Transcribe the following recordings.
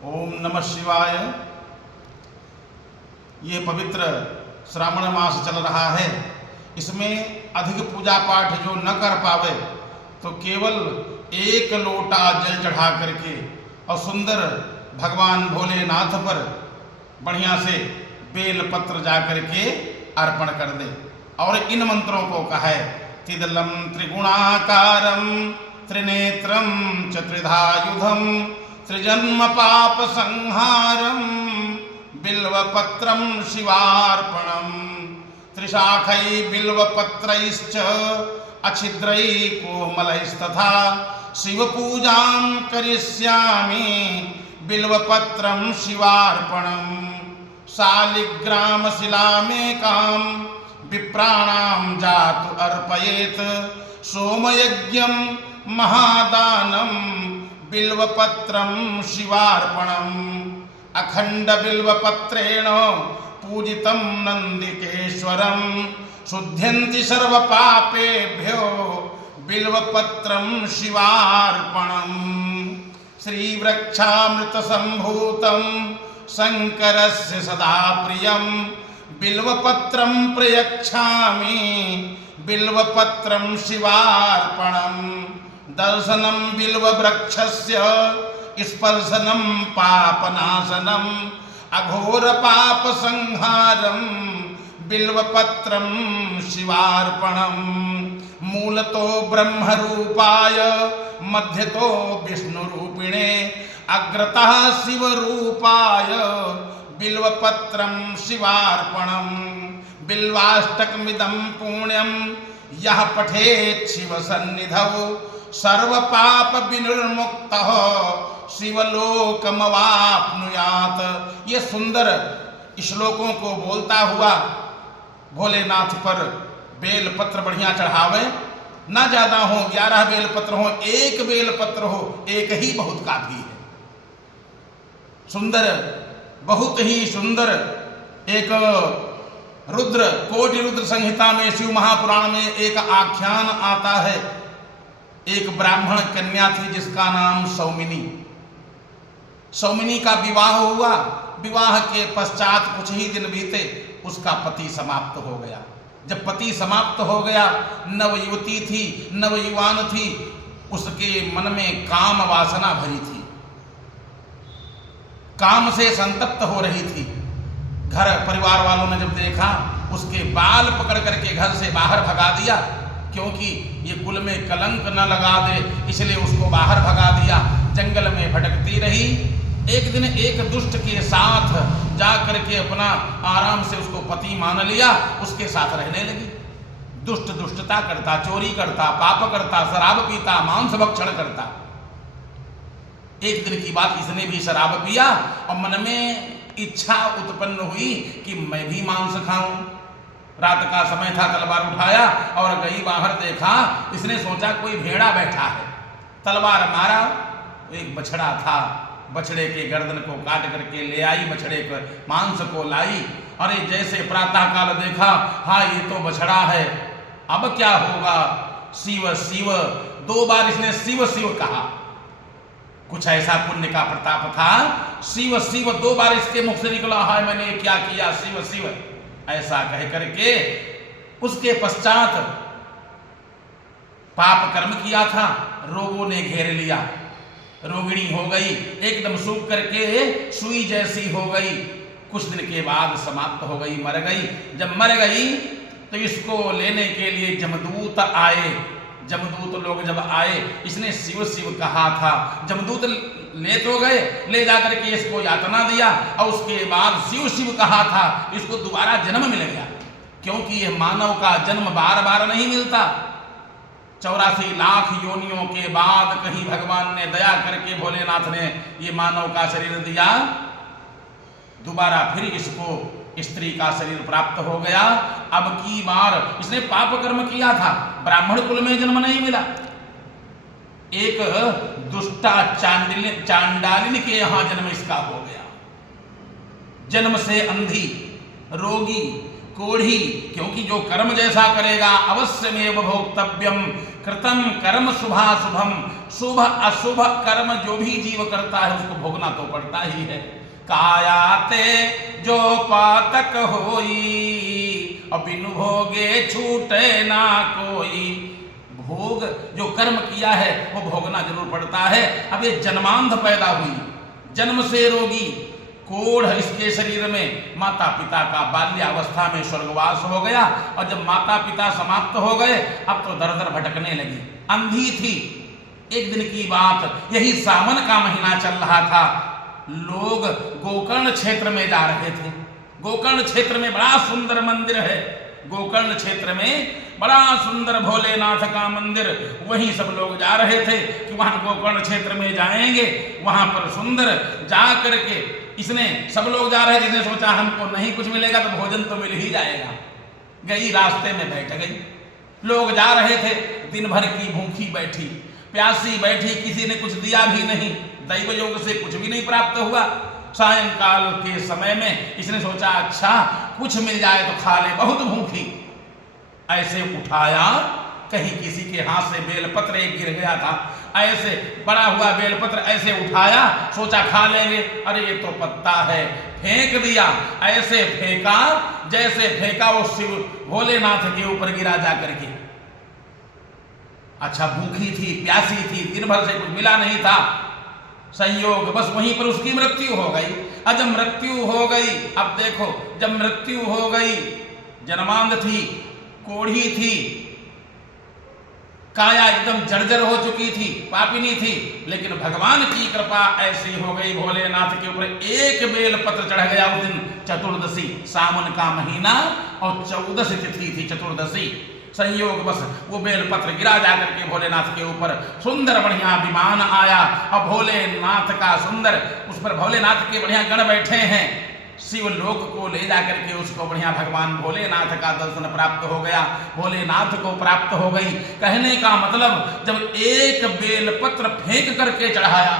ओम नमः शिवाय। ये पवित्र श्रावण मास चल रहा है, इसमें अधिक पूजा पाठ जो न कर पावे तो केवल एक लोटा जल चढ़ा करके और सुंदर भगवान भोलेनाथ पर बढ़िया से बेल पत्र जा करके अर्पण कर दे। और इन मंत्रों को कहा है, तिदलम त्रिगुणाकारम त्रिनेत्रम च त्रिधायुधम त्रिजन्म पाप संहारम बिल्वपत्रम शिवार्पणम त्रिशाखै बिल्वपत्रैश्च अच्छिद्रै कोमलैस्तथा शिवपूजां करिष्यामि बिल्वपत्रं शिवार्पणं शालिग्रामशिलामेकां विप्राणां जातु अर्पयेत् सोमयज्ञं महादानं बिल्वपत्रं शिवार्पणम् अखंड बिल्वपत्रेण पूजितं नंदिकेश्वरं शुद्ध्यन्ति सर्व पापेभ्यो बिल्वपत्रं शिवार्पणम् श्रीवृक्षामृत संभूतं शंकरस्य सदा प्रियं बिल्वपत्रं प्रयच्छामि बिल्वपत्रं शिवार्पणम् दर्शनं बिल्ववृक्षस्य स्पर्शनं पापनाशनं अघोर पाप संहारं बिल्वपत्रं शिवार्पणं मूलतो ब्रह्मरूपाय मध्यतो विष्णुरूपिणे अग्रतः शिवरूपाय बिल्वपत्रं शिवार्पणं बिल्वाष्टकमिदं पुण्यं यः पठेत् शिवसन्निधौ सर्वपाप विनिर्मुक्तः शिवलोकमवाप्नुयात्। ये सुंदर श्लोकों को बोलता हुआ भोलेनाथ पर बेल पत्र बढ़िया चढ़ावे। ना ज्यादा हो, 11 बेल पत्र हो, एक बेल पत्र हो, एक ही बहुत काफी है। सुंदर, बहुत ही सुंदर एक रुद्र कोटि रुद्र संहिता में शिव महापुराण में एक आख्यान आता है। एक ब्राह्मण कन्या थी जिसका नाम सौमिनी। सौमिनी का विवाह हुआ। विवाह के पश्चात कुछ ही दिन बीते, उसका पति समाप्त हो गया। जब पति समाप्त हो गया, नवयुवती थी, नवयुवान थी, उसके मन में काम वासना भरी थी, काम से संतप्त हो रही थी। घर परिवार वालों ने जब देखा, उसके बाल पकड़ करके घर से बाहर भगा दिया, क्योंकि ये कुल में कलंक न लगा दे, इसलिए उसको बाहर भगा दिया। जंगल में भटकती रही। एक दिन एक दुष्ट के साथ जा करके अपना आराम से उसको पति मान लिया, उसके साथ रहने लगी। दुष्ट दुष्टता करता, चोरी करता, पाप करता, शराब पीता, मांस भक्षण करता। एक दिन की बात, इसने भी शराब पिया और मन में इच्छा उत्पन्न हुई कि मैं भी मांस खाऊं। रात का समय था, तलवार उठाया और गई बाहर देखा। इसने सोचा कोई भेड़ा बैठा है, तलवार मारा। एक बछड़ा था, बछड़े के गर्दन को काट करके ले आई, बछड़े के मांस को लाई। अरे जैसे प्रातः काल देखा, हाँ ये तो बछड़ा है, अब क्या होगा। शिव शिव 2 बार इसने शिव शिव कहा। कुछ ऐसा पुण्य का प्रताप था। शिव शिव 2 बार इसके मुख से निकला, हाय मैंने क्या किया, शिव शिव ऐसा कह करके। उसके पश्चात पाप कर्म किया था, रोगों ने घेर लिया, रोगिणी हो गई, एकदम सूख करके सुई जैसी हो गई। कुछ दिन के बाद समाप्त हो गई, मर गई। जब मर गई तो इसको लेने के लिए जमदूत आए। जमदूत लोग जब आए, इसने शिव शिव कहा था। जमदूत ले तो गए, ले जाकर के इसको यातना दिया और उसके बाद शिव शिव कहा था। इसको दोबारा जन्म मिल गया, क्योंकि यह मानव का जन्म बार बार नहीं मिलता। 84 लाख योनियों के बाद कहीं भगवान ने दया करके भोलेनाथ ने ये मानव का शरीर दिया। दोबारा फिर इसको स्त्री का शरीर प्राप्त हो गया। अब की बार इसने पाप कर्म किया था, ब्राह्मण कुल में जन्म नहीं मिला। एक दुष्टा चांडालिन के यहां जन्म इसका हो गया। जन्म से अंधी, रोगी, कोढ़ी, क्योंकि जो कर्म जैसा करेगा अवश्यमेव भोक्तव्यम कृतम कर्म शुभाशुभम, शुभ अशुभ कर्म जो भी जीव करता है उसको भोगना तो पड़ता ही है। कायाते जो पातक होई, और बिनु भोगे छूटे ना कोई। भोग जो कर्म किया है वो भोगना जरूर पड़ता है। अब ये जन्मांध पैदा हुई, जन्म से रोगी, कोढ़ इसके शरीर में, माता पिता का बाल्यावस्था में स्वर्गवास हो गया, और जब माता पिता समाप्त हो गए अब तो दर दर भटकने लगी। अंधी थी। एक दिन की बात, यही सावन का महीना चल रहा था, लोग गोकर्ण क्षेत्र में जा रहे थे। गोकर्ण क्षेत्र में बड़ा सुंदर मंदिर है, गोकर्ण क्षेत्र में बड़ा सुंदर भोलेनाथ का मंदिर, वहीं सब लोग जा रहे थे कि वहां गोकर्ण क्षेत्र में जाएंगे, वहां पर सुंदर जा करके इसने, सब लोग जा रहे थे, इसने सोचा हमको नहीं कुछ मिलेगा तो भोजन तो मिल ही जाएगा। गई रास्ते में बैठ गई। लोग जा रहे थे, दिन भर की भूखी बैठी, प्यासी बैठी, किसी ने कुछ दिया भी नहीं, दैव योग से कुछ भी नहीं प्राप्त हुआ। सायंकाल के समय में इसने सोचा अच्छा कुछ मिल जाए तो खा ले, बहुत भूखी। ऐसे उठाया, कहीं किसी के हाथ से बेलपत्र एक गिर गया था, ऐसे बड़ा हुआ बेलपत्र ऐसे उठाया, सोचा खा लेंगे, अरे ये तो पत्ता है, फेंक दिया। ऐसे फेंका जैसे फेंका वो शिव भोलेनाथ के ऊपर गिरा जा करके। अच्छा भूखी थी, प्यासी थी, दिन भर से कुछ मिला नहीं था, संयोग बस वहीं पर उसकी मृत्यु हो गई। अब जब मृत्यु हो गई, अब देखो जब मृत्यु हो गई, जन्मांध थी, कोढ़ी थी, काया एकदम जर्जर हो चुकी थी, पापिनी थी, लेकिन भगवान की कृपा ऐसी हो गई भोलेनाथ के ऊपर, एक बेल पत्र चढ़ गया उस दिन, चतुर्दशी, सावन का महीना और 14 तिथि थी चतुर्दशी। संयोग बस वो बेल पत्र गिरा जाकर के भोलेनाथ के ऊपर, सुंदर बढ़िया विमान आया, और भोलेनाथ का सुंदर, उस पर भोलेनाथ के बढ़िया गण बैठे हैं। शिवलोक को ले जाकर के उसको बढ़िया भगवान भोलेनाथ का दर्शन प्राप्त हो गया, भोलेनाथ को प्राप्त हो गई। कहने का मतलब जब एक बेलपत्र फेंक करके चढ़ाया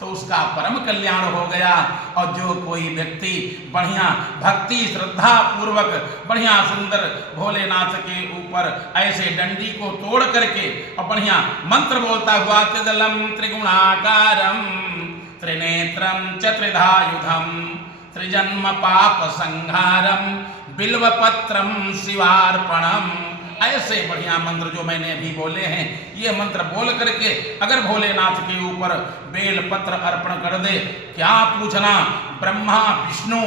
तो उसका परम कल्याण हो गया। और जो कोई व्यक्ति बढ़िया भक्ति श्रद्धा पूर्वक बढ़िया सुंदर भोलेनाथ के ऊपर ऐसे डंडी को तोड़ करके और बढ़िया मंत्र बोलता हुआ त्रिदलम त्रिगुणाकारम त्रिनेत्रम च त्रिधायुधम त्रिजन्म पाप संहारम बिल्वपत्रम शिवार्पणम, ऐसे बढ़िया मंत्र जो मैंने अभी बोले हैं, ये मंत्र बोल करके अगर भोलेनाथ के ऊपर बेल पत्र अर्पण कर दे, क्या पूछना, ब्रह्मा विष्णु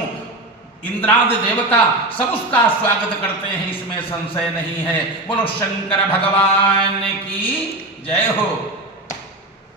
इंद्रादि देवता सब उसका स्वागत करते हैं, इसमें संशय नहीं है। बोलो शंकर भगवान की जय हो।